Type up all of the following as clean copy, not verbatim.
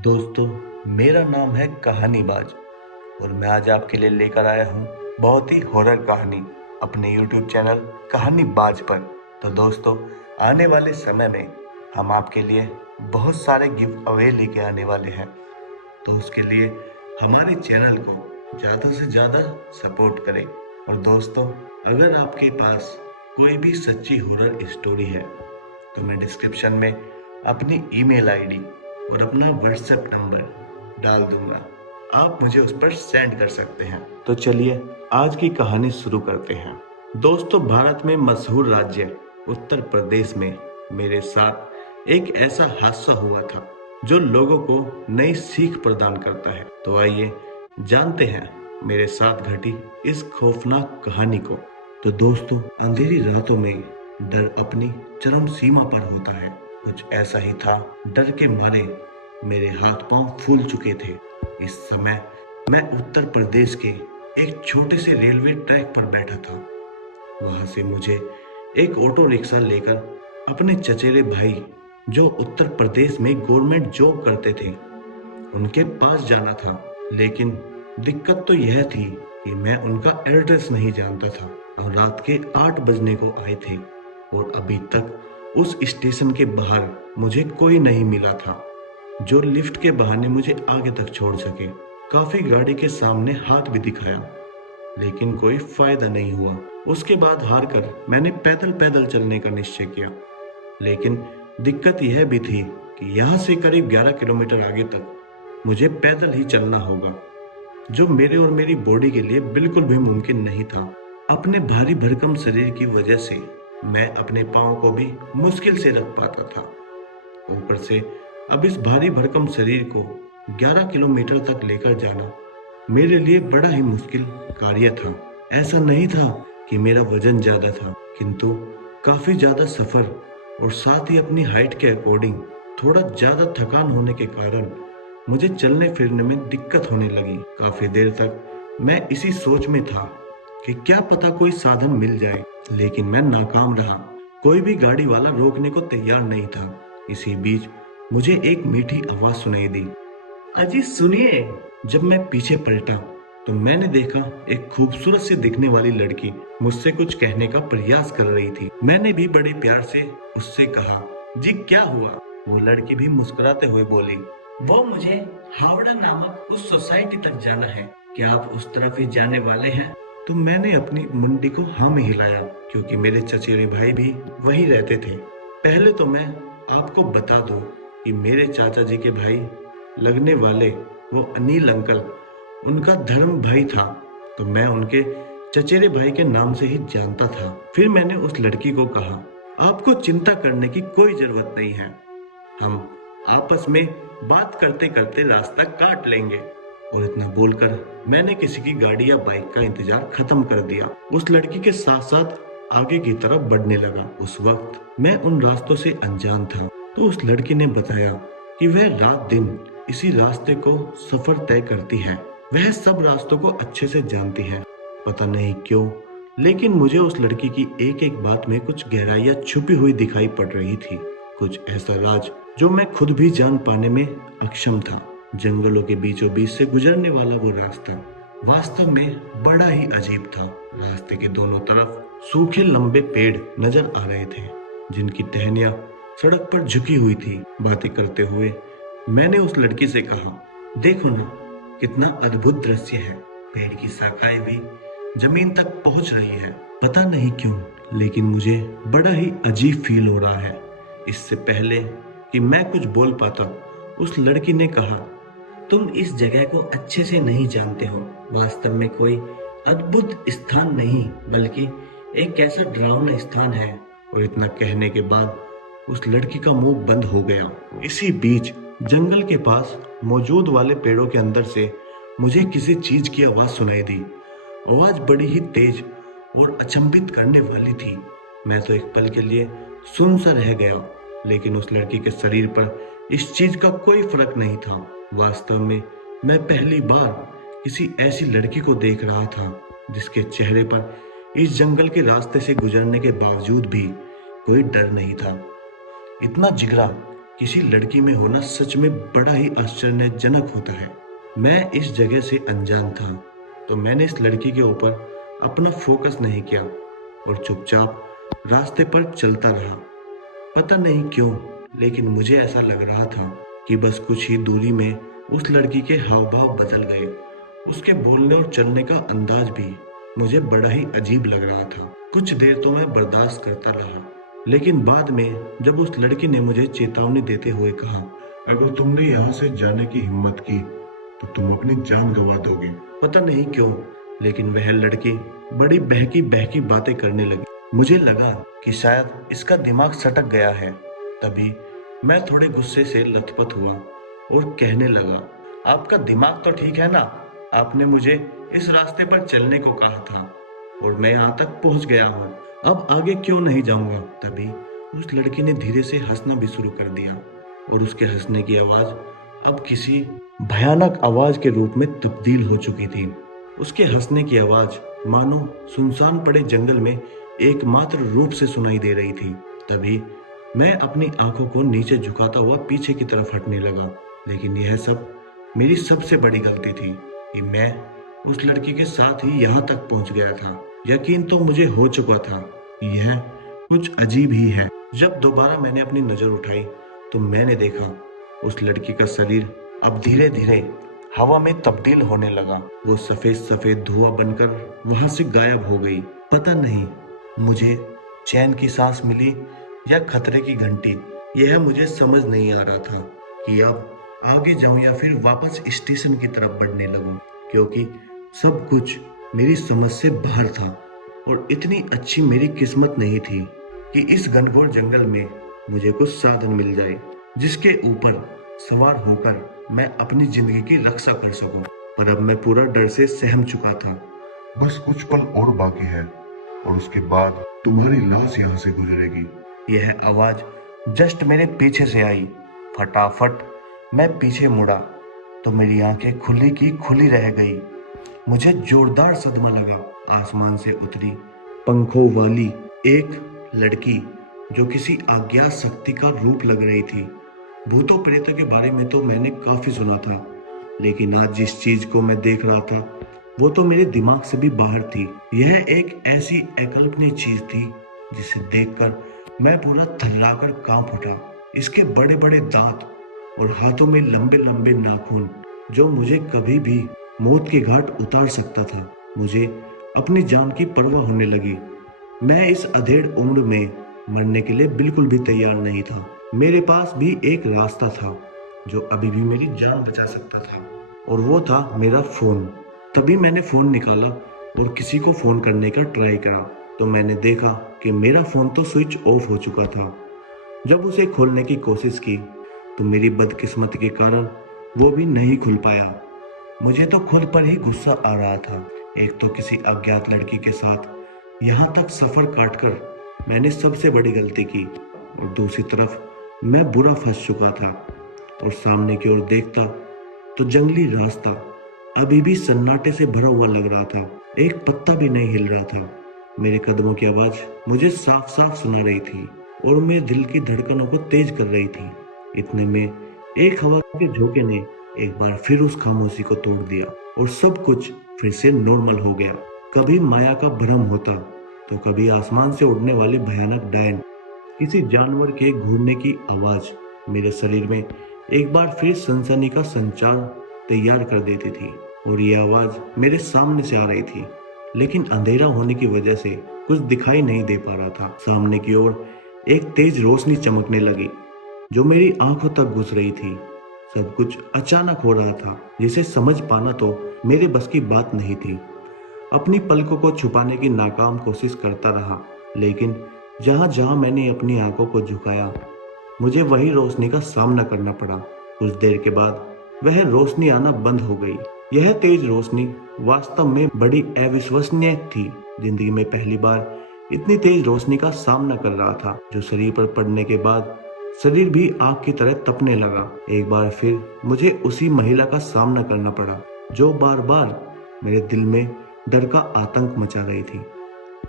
दोस्तों, मेरा नाम है कहानीबाज और मैं आज आपके लिए लेकर आया हूँ बहुत ही हॉरर कहानी अपने YouTube चैनल कहानीबाज पर। तो दोस्तों, आने वाले समय में हम आपके लिए बहुत सारे गिव अवे लेके आने वाले हैं। तो उसके लिए हमारे चैनल को ज़्यादा से ज़्यादा सपोर्ट करें। और दोस्तों, अगर आपके पास कोई भी सच्ची हॉरर स्टोरी है तो मैं डिस्क्रिप्शन में अपनी ईमेल आईडी और अपना व्हाट्सएप नंबर डाल दूंगा। आप मुझे उस पर सेंड कर सकते हैं। तो चलिए आज की कहानी शुरू करते हैं। दोस्तों, भारत में मशहूर राज्य उत्तर प्रदेश में मेरे साथ एक ऐसा हादसा हुआ था जो लोगों को नई सीख प्रदान करता है। तो आइए जानते हैं मेरे साथ घटी इस खौफनाक कहानी को। तो दोस्तों, अंधेरी रातों में डर अपनी चरम सीमा पर होता है। कुछ ऐसा ही था। डर के मारे मेरे हाथ पांव फूल चुके थे। इस समय मैं उत्तर प्रदेश के एक छोटे से रेलवे ट्रैक पर बैठा था। वहां से मुझे एक ऑटो रिक्शा लेकर अपने चचेरे भाई, जो उत्तर प्रदेश में गवर्नमेंट जॉब करते थे, उनके पास जाना था। लेकिन दिक्कत तो यह थी कि मैं उनका एड्रेस नहीं जानता था और रात के 8 बजने को आए थे और अभी तक उस स्टेशन के बाहर मुझे कोई नहीं मिला था जो लिफ्ट के बहाने मुझे आगे तक छोड़ सके। काफी गाड़ी के सामने हाथ भी दिखाया लेकिन कोई फायदा नहीं हुआ। उसके बाद हार कर मैंने पैदल पैदल चलने का निश्चय किया। लेकिन दिक्कत यह भी थी कि यहाँ से करीब 11 किलोमीटर आगे तक मुझे पैदल ही चलना होगा, जो मेरे और मेरी बॉडी के लिए बिल्कुल भी मुमकिन नहीं था। अपने भारी भरकम शरीर की वजह से मैं अपने पाँव को भी मुश्किल से रख पाता था। ऊपर से अब इस भारी भरकम शरीर को 11 किलोमीटर तक लेकर जाना मेरे लिए बड़ा ही मुश्किल कार्य था। ऐसा नहीं था कि मेरा वजन ज्यादा था, किंतु काफी ज्यादा सफर और साथ ही अपनी हाइट के अकॉर्डिंग थोड़ा ज्यादा थकान होने के कारण मुझे चलने फिरने में दिक्कत होने लगी। काफी देर तक मैं इसी सोच में था कि क्या पता कोई साधन मिल जाए, लेकिन मैं नाकाम रहा। कोई भी गाड़ी वाला रोकने को तैयार नहीं था। इसी बीच मुझे एक मीठी आवाज सुनाई दी, अजी सुनिए। जब मैं पीछे पलटा तो मैंने देखा एक खूबसूरत सी दिखने वाली लड़की मुझसे कुछ कहने का प्रयास कर रही थी। मैंने भी बड़े प्यार से उससे कहा, जी क्या हुआ? वो लड़की भी मुस्कुराते हुए बोली, वो मुझे हावड़ा नामक उस सोसाइटी तक जाना है, क्या आप उस तरफ ही जाने वाले हैं? तो मैंने अपनी मुंडी को हाँ में हिलाया, क्योंकि मेरे चचेरे भाई भी वहीं रहते थे। पहले तो मैं आपको बता दूं कि मेरे चाचा जी के भाई लगने वाले वो अनिल अंकल, उनका धर्म भाई था, तो मैं उनके चचेरे भाई के नाम से ही जानता था। फिर मैंने उस लड़की को कहा, आपको चिंता करने की कोई जरूरत नहीं है, हम आपस में बात करते करते रास्ता काट लेंगे। और इतना बोलकर मैंने किसी की गाड़ी या बाइक का इंतजार खत्म कर दिया। उस लड़की के साथ साथ आगे की तरफ बढ़ने लगा। उस वक्त मैं उन रास्तों से अनजान था। तो उस लड़की ने बताया कि वह रात दिन इसी रास्ते को सफर तय करती है। वह सब रास्तों को अच्छे से जानती है। पता नहीं क्यों, लेकिन मुझे उस लड़की की एक एक बात में कुछ गहराइयां छुपी हुई दिखाई पड़ रही थी। कुछ ऐसा राज जो मैं खुद भी जान पाने में अक्षम था। जंगलों के बीचों बीच से गुजरने वाला वो रास्ता वास्तव में बड़ा ही अजीब था। रास्ते के दोनों तरफ सूखे लंबे पेड़ नजर आ रहे थे, जिनकी टहनियां सड़क पर झुकी हुई थी। बातें करते हुए मैंने उस लड़की से कहा, देखो ना, कितना अद्भुत दृश्य है। पेड़ की शाखाएं भी जमीन तक पहुंच रही है। पता नहीं क्यों, लेकिन मुझे बड़ा ही अजीब फील हो रहा है। इससे पहले कि मैं कुछ बोल पाता, उस लड़की ने कहा, तुम इस जगह को अच्छे से नहीं जानते हो। वास्तव में कोई अद्भुत स्थान नहीं, बल्कि एक ऐसा डरावना स्थान है। और इतना कहने के बाद उस लड़की का मुंह बंद हो गया। इसी बीच जंगल के पास मौजूद वाले पेड़ों के अंदर से मुझे किसी चीज की आवाज सुनाई दी। आवाज बड़ी ही तेज और अचंभित करने वाली थी। मैं तो एक पल के लिए सुन सा रह गया, लेकिन उस लड़की के शरीर पर इस चीज का कोई फर्क नहीं था। वास्तव में मैं पहली बार किसी ऐसी लड़की को देख रहा था जिसके चेहरे पर इस जंगल के रास्ते से गुजरने के बावजूद भी कोई डर नहीं था। इतना जिगरा किसी लड़की में होना सच में बड़ा ही आश्चर्यजनक होता है। मैं इस जगह से अनजान था, तो मैंने इस लड़की के ऊपर अपना फोकस नहीं किया और चुपचाप रास्ते पर चलता रहा। पता नहीं क्यों, लेकिन मुझे ऐसा लग रहा था कि बस कुछ ही दूरी में उस लड़की के हाव भाव बदल गए। उसके बोलने और चलने का अंदाज भी मुझे बड़ा ही अजीब लग रहा था। कुछ देर तो मैं बर्दाश्त करता रहा, लेकिन बाद में जब उस लड़की ने मुझे चेतावनी देते हुए कहा, अगर तुमने यहाँ से जाने की हिम्मत की तो तुम अपनी जान गंवा दोगे। पता नहीं क्यों, लेकिन वह लड़की बड़ी बहकी बहकी बातें करने लगी। मुझे लगा कि शायद इसका दिमाग सटक गया है। तभी मैं थोड़े गुस्से से लथपथ हुआ और कहने लगा, आपका दिमाग तो ठीक है ना? आपने मुझे इस रास्ते पर चलने को कहा था और मैं यहाँ तक पहुँच गया हूँ। अब आगे क्यों नहीं जाऊँगा? तभी उस लड़की ने धीरे से हंसना भी शुरू कर दिया और उसके हंसने की आवाज़ अब किसी भयानक आवाज़ के रूप में तब्दील हो चुकी थी। उसके हंसने की आवाज़ मानो सुनसान पड़े जंगल में एकमात्र रूप से सुनाई दे रही थी। तभी मैं अपनी आंखों को नीचे झुकाता हुआ पीछे की तरफ हटने लगा, लेकिन यह सब मेरी सबसे बड़ी गलती थी कि मैं उस लड़की के साथ ही यहाँ तक पहुँच गया था। यकीन तो मुझे हो चुका था कि यह कुछ अजीब ही है। जब दोबारा मैंने अपनी नज़र उठाई तो मैंने देखा उस लड़की का शरीर अब धीरे धीरे हवा में तब्दील होने लगा। वो सफेद सफेद धुआं बनकर वहां से गायब हो गई। पता नहीं मुझे चैन की सांस मिली या खतरे की घंटी। यह मुझे समझ नहीं आ रहा था कि अब आगे जाऊं या फिर वापस स्टेशन की तरफ बढ़ने लगूं, क्योंकि सब कुछ मेरी समझ से बाहर था और इतनी अच्छी मेरी किस्मत नहीं थी कि इस घनघोर जंगल में मुझे कुछ साधन मिल जाए जिसके ऊपर सवार होकर मैं अपनी जिंदगी की रक्षा कर सकूं। पर अब मैं पूरा डर से सहम चुका था। बस कुछ पल और बाकी है और उसके बाद तुम्हारी लाश यहाँ से गुजरेगी। यह आवाज जस्ट मेरे पीछे से आई। फटाफट मैं पीछे मुड़ा तो मेरी आंखें खुली की खुली रह गई। मुझे जोरदार सदमा लगा। आसमान से उतरी पंखों वाली एक लड़की जो किसी अज्ञात शक्ति का रूप लग रही थी। भूतों प्रेतों के बारे में तो मैंने काफी सुना था, लेकिन आज जिस चीज को मैं देख रहा था वो तो मेरे दिमाग से भी बाहर थी। यह एक ऐसी अकल्पनीय चीज थी जिसे देखकर मैं पूरा थर्राकर कांप उठा। इसके बड़े बड़े दांत और हाथों में लंबे लंबे नाखून जो मुझे कभी भी मौत के घाट उतार सकता था। मुझे अपनी जान की परवाह होने लगी। मैं इस अधेड़ उम्र में मरने के लिए बिल्कुल भी तैयार नहीं था। मेरे पास भी एक रास्ता था जो अभी भी मेरी जान बचा सकता था, और वो था मेरा फोन। तभी मैंने फोन निकाला और किसी को फोन करने का ट्राई करा तो मैंने देखा कि मेरा फोन तो स्विच ऑफ हो चुका था। जब उसे खोलने की कोशिश की तो मेरी बदकिस्मती के कारण वो भी नहीं खुल पाया। मुझे तो खुद पर ही गुस्सा आ रहा था। एक तो किसी अज्ञात लड़की के साथ यहाँ तक सफर काटकर मैंने सबसे बड़ी गलती की, और दूसरी तरफ मैं बुरा फंस चुका था। और सामने की ओर देखता तो जंगली रास्ता अभी भी सन्नाटे से भरा हुआ लग रहा था। एक पत्ता भी नहीं हिल रहा था। मेरे कदमों की आवाज मुझे साफ साफ सुना रही थी और मेरे दिल की धड़कनों को तेज कर रही थी। इतने में एक हवा के झोंके ने एक बार फिर उस खामोशी को तोड़ दिया और सब कुछ फिर से नॉर्मल हो गया। कभी माया का भ्रम होता तो कभी आसमान से उड़ने वाले भयानक डायन, किसी जानवर के घूरने की आवाज मेरे शरीर में एक बार फिर सनसनी का संचार तैयार कर देती थी। और ये आवाज मेरे सामने से आ रही थी, लेकिन अंधेरा होने की वजह से कुछ दिखाई नहीं दे पा रहा था। सामने की ओर एक तेज रोशनी चमकने लगी जो मेरी आंखों तक घुस रही थी। सब कुछ अचानक हो रहा था जिसे समझ पाना तो मेरे बस की बात नहीं थी। अपनी पलकों को छुपाने की नाकाम कोशिश करता रहा, लेकिन जहां जहां मैंने अपनी आंखों को झुकाया मुझे वही रोशनी का सामना करना पड़ा। कुछ देर के बाद वह रोशनी आना बंद हो गई। यह तेज रोशनी वास्तव में बड़ी अविश्वसनीय थी। जिंदगी में पहली बार इतनी तेज रोशनी का सामना कर रहा था, जो शरीर पर पड़ने के बाद शरीर भी आग की तरह तपने लगा। एक बार फिर मुझे उसी महिला का सामना करना पड़ा जो बार बार मेरे दिल में डर का आतंक मचा रही थी,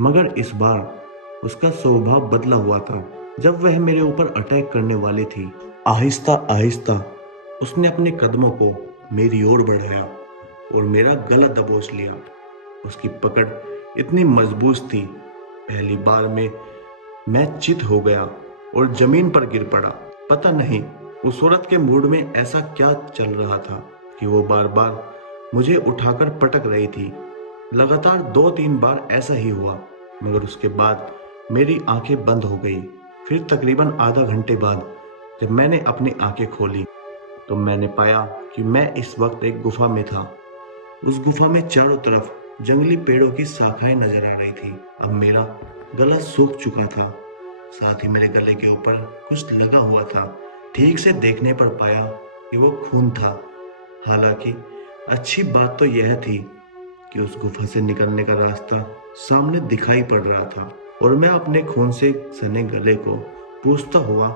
मगर इस बार उसका स्वभाव बदला हुआ था। जब वह मेरे ऊपर अटैक करने वाली थी आहिस्ता आहिस्ता उसने अपने कदमों को मेरी ओर बढ़ाया और मेरा गला दबोच लिया। उसकी पकड़ इतनी मजबूत थी, पहली बार में मैं चित हो गया और जमीन पर गिर पड़ा। पता नहीं उस औरत के मूड में ऐसा क्या चल रहा था कि वो बार बार मुझे उठाकर पटक रही थी। लगातार 2-3 बार ऐसा ही हुआ, मगर उसके बाद मेरी आंखें बंद हो गई। फिर तकरीबन आधा घंटे बाद जब मैंने अपनी आंखें खोली तो मैंने पाया कि मैं इस वक्त एक गुफा में था। उस गुफा में चारों तरफ जंगली पेड़ों की शाखाएं नजर आ रही थी। अब मेरा गला सूख चुका था, साथ ही मेरे गले के ऊपर कुछ लगा हुआ था। ठीक से देखने पर पाया कि वो खून था। हालांकि अच्छी बात तो यह थी कि उस गुफा से निकलने का रास्ता सामने दिखाई पड़ रहा था और मैं अपने खून से सने गले को पूछता हुआ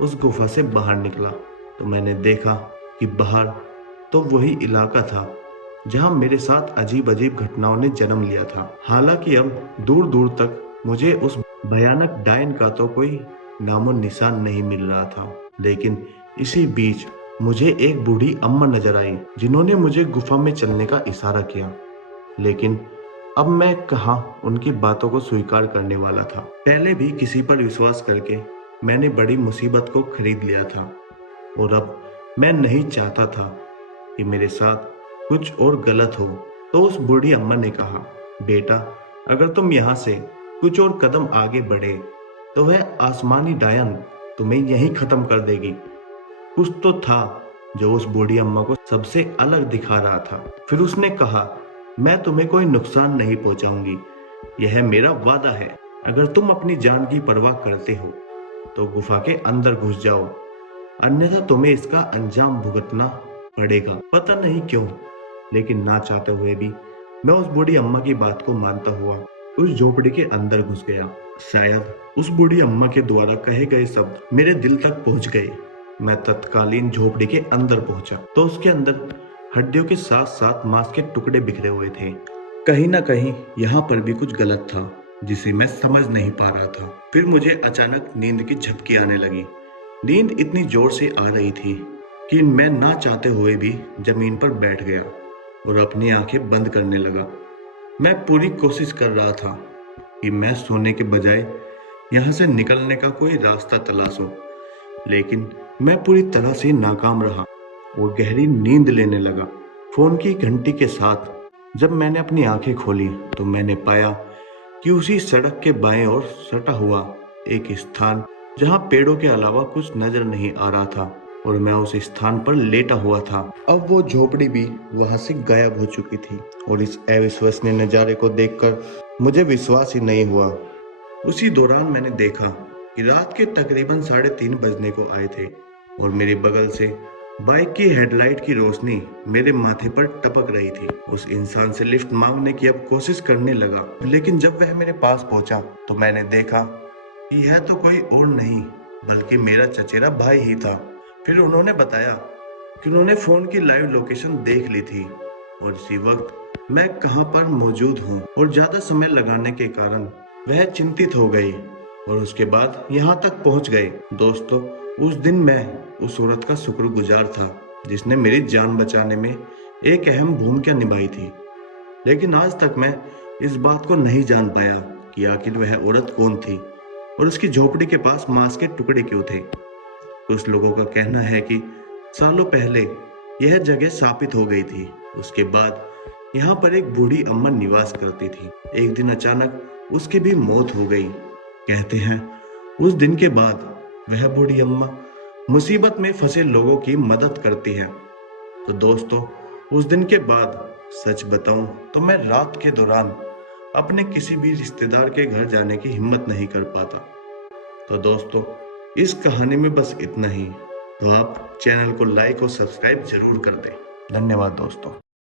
उस गुफा से बाहर निकला तो मैंने देखा कि बाहर तो वही इलाका था जहां मेरे साथ अजीब अजीब घटनाओं ने जन्म लिया था। हालांकि अब दूर दूर तक मुझे उस भयानक डायन का तो कोई नामो निशान नहीं मिल रहा था, लेकिन इसी बीच मुझे एक बूढ़ी अम्मा नजर आई जिन्होंने मुझे गुफा में चलने का इशारा किया। लेकिन अब मैं कहाँ उनकी बातों को स्वीकार करने वाला था। पहले भी किसी पर विश्वास करके मैंने बड़ी मुसीबत को खरीद लिया था और अब मैं नहीं चाहता था कि मेरे साथ कुछ और गलत हो। तो उस बूढ़ी अम्मा ने कहा, बेटा अगर तुम यहाँ से कुछ और कदम आगे बढ़े तो वह आसमानी डायन तुम्हें यहीं खत्म कर देगी। कुछ तो था जो उस बूढ़ी अम्मा को सबसे अलग दिखा रहा था। फिर उसने कहा, मैं तुम्हें कोई नुकसान नहीं पहुंचाऊंगी, यह मेरा वादा है। अगर तुम अपनी जान की परवाह करते हो तो गुफा के अंदर घुस जाओ, अन्यथा तुम्हें इसका अंजाम भुगतना पड़ेगा। पता नहीं क्यों, लेकिन ना चाहते हुए भी मैं उस बूढ़ी अम्मा की बात को मानता हुआ उस झोपड़ी के अंदर घुस गया। शायद उस बूढ़ी अम्मा के द्वारा कहे गए शब्द मेरे दिल तक पहुंच गए। मैं तत्कालीन झोपड़ी के अंदर पहुंचा तो उसके अंदर हड्डियों के साथ साथ मांस के टुकड़े बिखरे हुए थे। कहीं ना कहीं यहाँ पर भी कुछ गलत था जिसे मैं समझ नहीं पा रहा था। फिर मुझे अचानक नींद की झपकी आने लगी। नींद इतनी जोर से आ रही थी कि मैं ना चाहते हुए भी जमीन पर बैठ गया और अपनी आंखें बंद करने लगा। मैं पूरी कोशिश कर रहा था कि मैं सोने के बजाय यहाँ से निकलने का कोई रास्ता तलाशूं, लेकिन मैं पूरी तरह से नाकाम रहा और गहरी नींद लेने लगा। फोन की घंटी के साथ जब मैंने अपनी आंखें खोली तो मैंने पाया कि उसी सड़क के बाएं ओर सटा हुआ एक स्थान जहां पेड़ों के अलावा कुछ नजर नहीं आ रहा था और मैं उस स्थान पर लेटा हुआ था। अब वो झोपड़ी भी वहां से गायब हो चुकी थी और इस अविश्वसनीय नजारे को देखकर मुझे विश्वास ही नहीं हुआ। उसी दौरान मैंने देखा कि रात के तकरीबन 3:30 बजने को आए थे और मेरे बगल से बाइक की हेडलाइट की रोशनी मेरे माथे पर टपक रही थी। उस इंसान से लिफ्ट मांगने की अब कोशिश करने लगा, लेकिन जब वह मेरे पास पहुंचा तो मैंने देखा कि यह तो कोई और नहीं बल्कि मेरा चचेरा भाई ही था। फिर उन्होंने बताया कि उन्होंने फोन की लाइव लोकेशन देख ली थी और इसी वक्त मैं कहां पर मौजूद हूं और ज्यादा समय लगाने के कारण वह चिंतित हो गई और उसके बाद यहां तक पहुंच गए। दोस्तों, उस दिन मैं उस औरत का शुक्रगुजार था जिसने मेरी जान बचाने में एक अहम भूमिका निभाई थी, लेकिन आज तक मैं इस बात को नहीं जान पाया कि आखिर वह औरत कौन थी और उसकी झोपड़ी के पास मांस के टुकड़े क्यों थे। कुछ लोगों का कहना है कि सालों पहले यह जगह स्थापित हो गई थी। उसके बाद यहाँ पर एक बूढ़ी अम्मा निवास करती थी। एक दिन अचानक उसकी भी मौत हो गई। कहते हैं उस दिन के बाद वह बूढ़ी अम्मा मुसीबत में फंसे लोगों की मदद करती है। तो दोस्तों, उस दिन के बाद सच बताऊं तो मैं रात के दौरान अपने किसी भी रिश्तेदार के घर जाने की हिम्मत नहीं कर पाता। तो दोस्तों, इस कहानी में बस इतना ही। तो आप चैनल को लाइक और सब्सक्राइब जरूर कर दें। धन्यवाद दोस्तों।